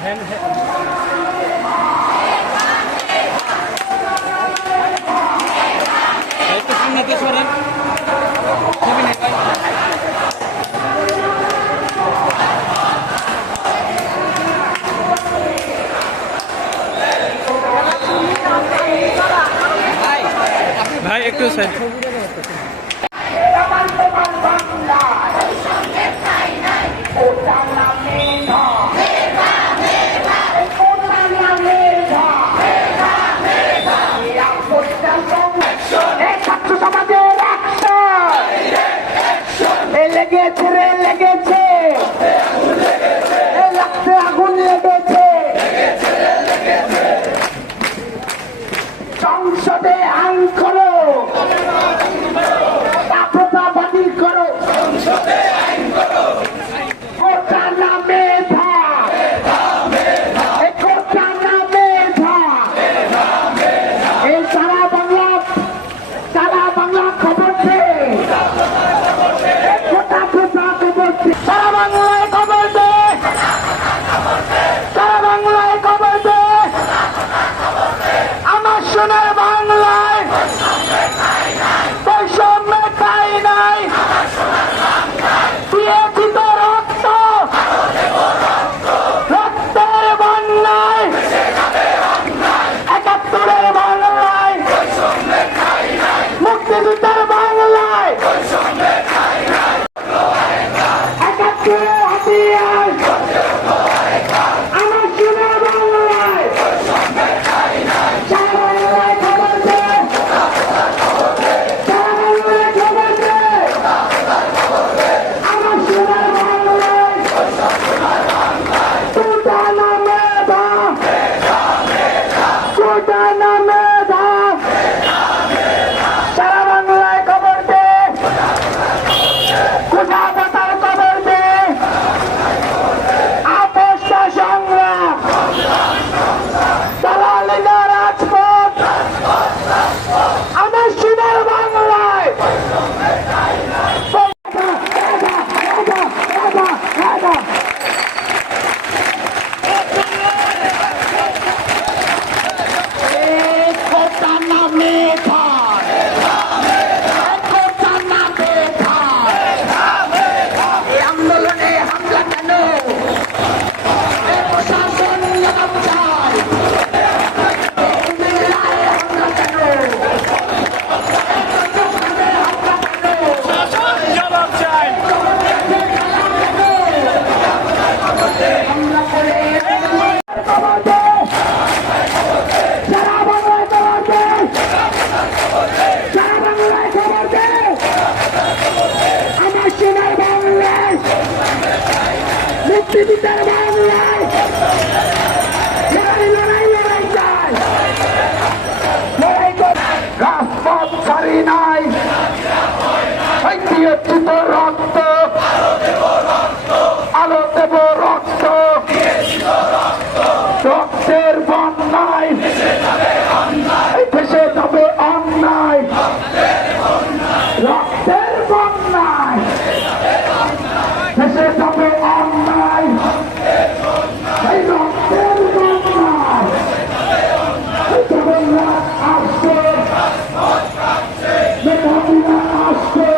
একটু সামনে সরেন। ছবি নেই ভাই। ভাই একটু সাইড। লেগেছে রে লেগেছে, লাগতে আগুন লেগেছে, সংসদে আইন করো, তাপতা বাতিল করো, কোটা না মেধা, কোটা না মেধা, এই সারা বাংলা খবর দে, কোটা কোটা খবর দে, সারা বাংলায় খবর দে, সারা বাংলায় খবর দে, আমার সোনার বাংলায় বৈষম্য ঠাঁই নাই, দিয়েছি তো রক্ত, রক্তের বন্যায়, ৭১-এর বাংলায়, মুক্তিযুদ্ধের বাংলায়, ৭১-এর হাতিয়ার, আমার সোনার বাংলায়, সারা বাংলায় খবর দে, সারা বাংলায় খবর দে, আমার সোনার বাংলায়, কোটা না মেধা, কোটা না মেধা, সারা বাংলায় খবর দে, কোটা পাতার খবর দে, আপোষটা সংগ্রাম, দালালি না রাজপথ, আমার সোনার বাংলায়, কোটা না মেধা, কোটা না মেধা, এই আন্দোলনে হামলা কেন, এই প্রশাসন জবাব চায়, এই কুমিল্লায় হামলা কেন, হামলা করে খবর দে, সারা বাংলায় খবর দে, সারা বাংলায় খবর দে, আমার সোনার বাংলায়, মুক্তিযুদ্ধের বাংলায়, লড়াই চাই, লড়াই কর, রাজপথ ছাড়ি নাই, দিয়েছি তো রক্ত, আলো দেব রক্ত, রক্তের বন্যায়, এই দেশে যাবে অন্যায়, রক্তের বন্যায়, দেশে যাবে অন্যায়, এই রক্তের বন্যায়, এই জগন্নাথ আসছে, মেধাবীরা আসছে,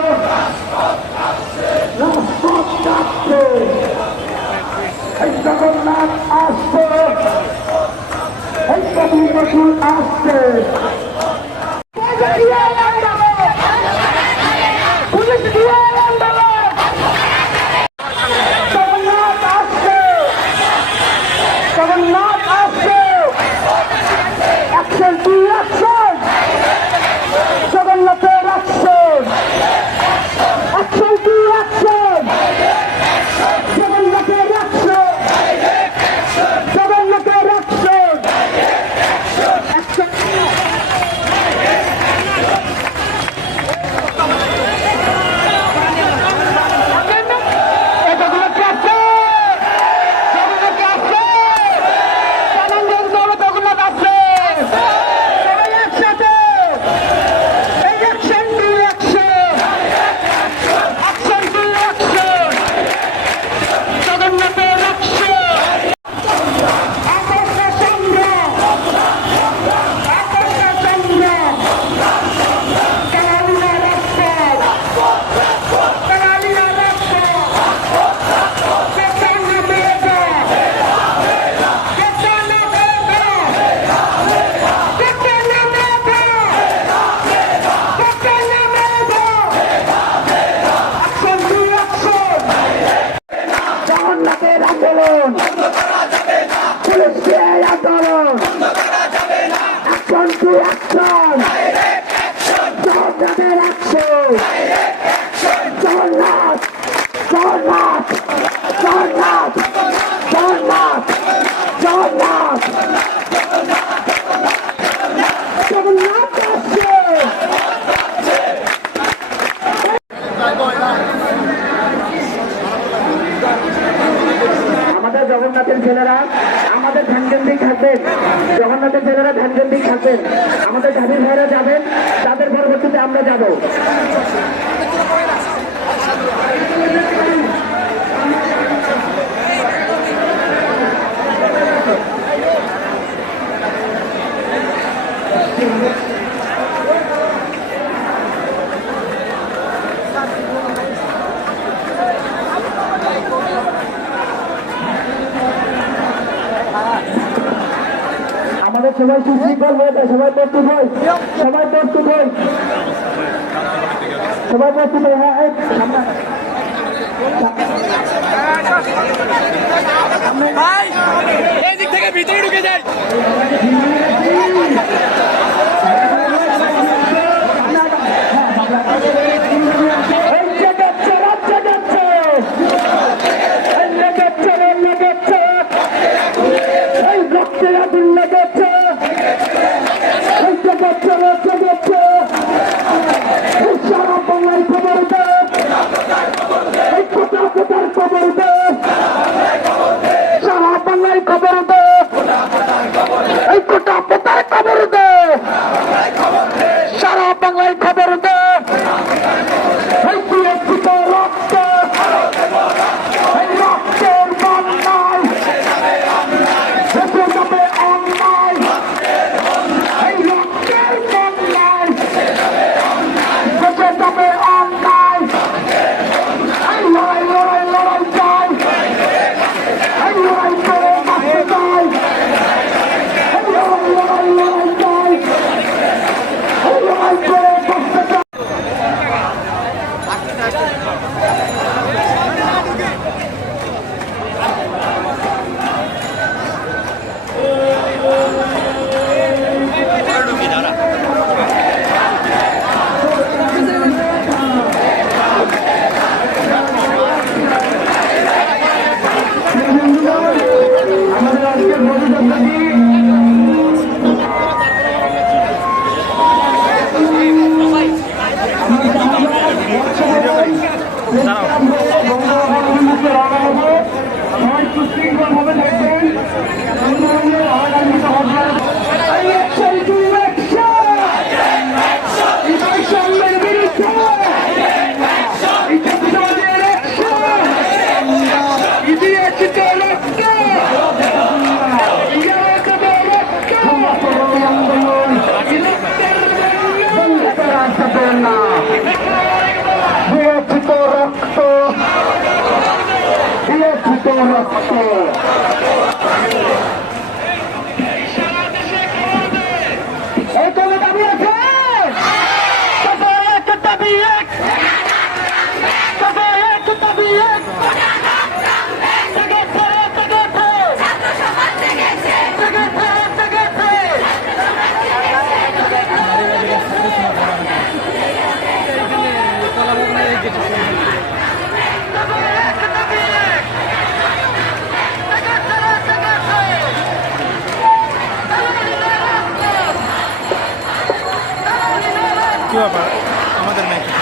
জগন্নাথের আন্দোলন পুলিশকে এই আন্দোলন অ্যাকশন টু অ্যাকশন জগন্নাথের অ্যাকশন জগন্নাথ জগন্নাথ জগন্নাথ জগন্নাথ জগন্নাথ জগন্নাথ আসছে। আমাদের জগন্নাথের ছেলেরা আমাদের ধ্যানকেন্দ্রিক থাকবেন, জগন্নাথের ছেলেরা ধ্যানকেন্দ্রিক থাকবেন, আমাদের দাবি ভাইরা যাবেন, তাদের পরবর্তীতে আমরা যাব। আমাদের সবাই সুশৃঙ্খল হয়ে যায়, সবাই প্রস্তুত হয়, সবাই প্রস্তুত হয়, সবাই প্রস্তুত হয়। হ্যাঁ ভাই এই দিক থেকে ভিতরে ঢুকে যায়। সারা বাংলায় খবর দে, এই কোথাও কোথার খবর দে, সারা বাংলায় খবর দে, এই কোটা কোথায় খবর দে, সারা বাংলায় খবর দে, এই বিএনপিত রক্ত, এই রক্তের বন্যায় হেসে যাবে অন্যায়, এই রক্তের বন্যায় হেসে যাবে অন্যায়, এই লড়াই লড়াই লড়াই চাই, এই লড়াই করে বাঁচতে চাই, এই লড়াই লড়াই লড়াই চাই, এই লড়াই করে বাঁচতে চাই। আমাদের আজকের পদযাত্রাটি সবাই সুশৃঙ্খল ভাবে থাকবেন। বিরোচিত রক্ত, বিরোচিত রক্ত, এই কোনো দাবি আছে? তবে এক দাবি এক, তবে এক দাবি এক, জেগেছে, জেগেছে, জেগেছে, জেগেছে। কি ব্যাপার আমাদের নাই কি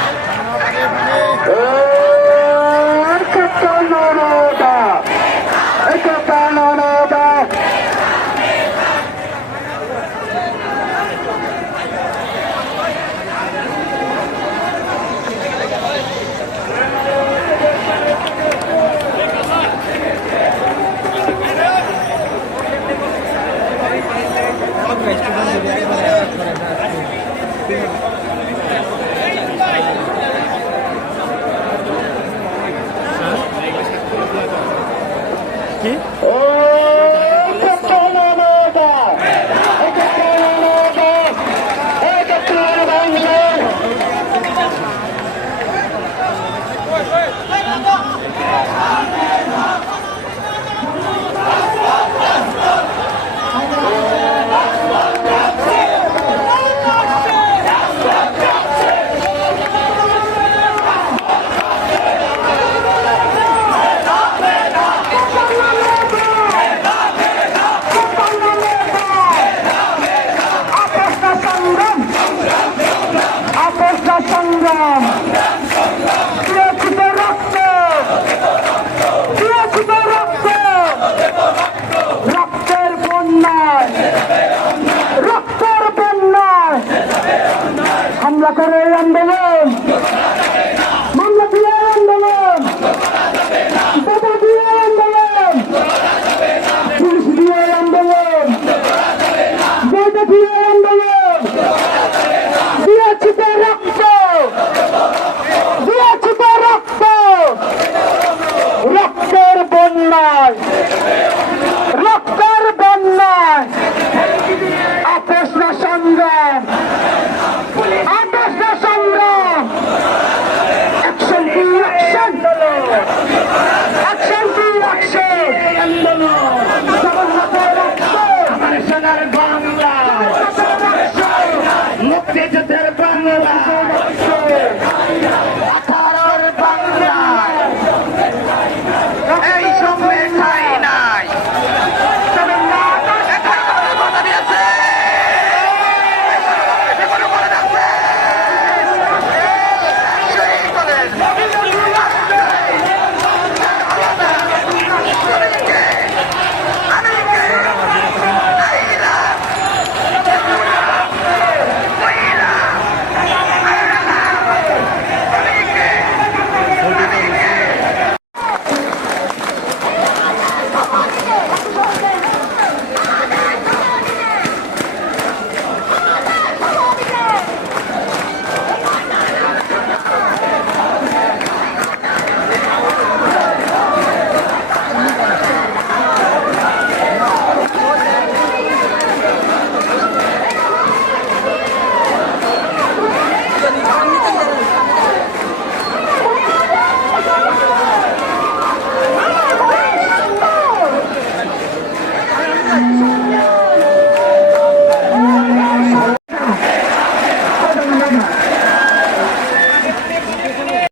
ঢুকে